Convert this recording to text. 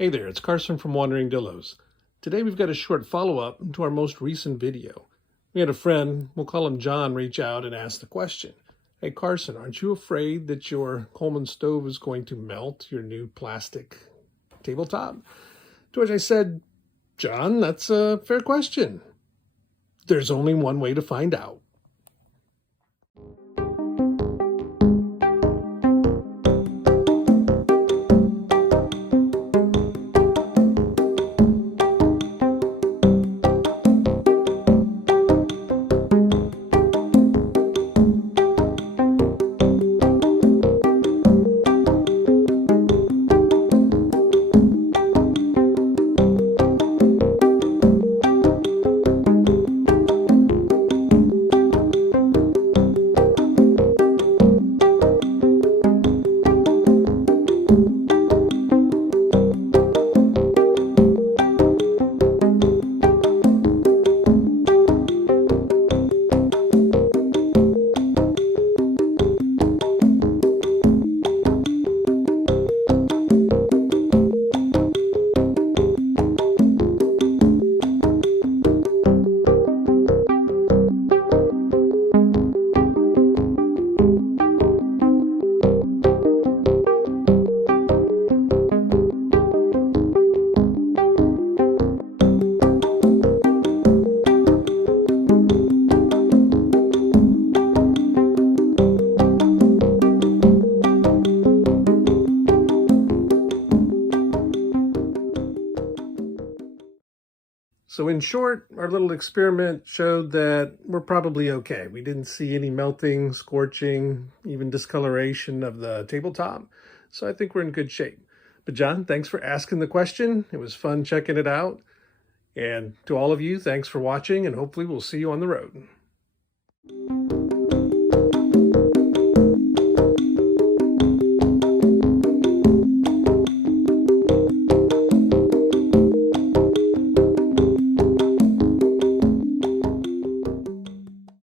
Hey there, it's Carson from Wandering Dillos. Today we've got a short follow-up to our most recent video. We had a friend, we'll call him John, reach out and ask the question, "Hey Carson, aren't you afraid that your Coleman stove is going to melt your new plastic tabletop?" To which I said, "John, that's a fair question. There's only one way to find out." So in short, our little experiment showed that we're probably okay. We didn't see any melting, scorching, even discoloration of the tabletop. So I think we're in good shape. But John, thanks for asking the question. It was fun checking it out. And to all of you, thanks for watching, and hopefully we'll see you on the road.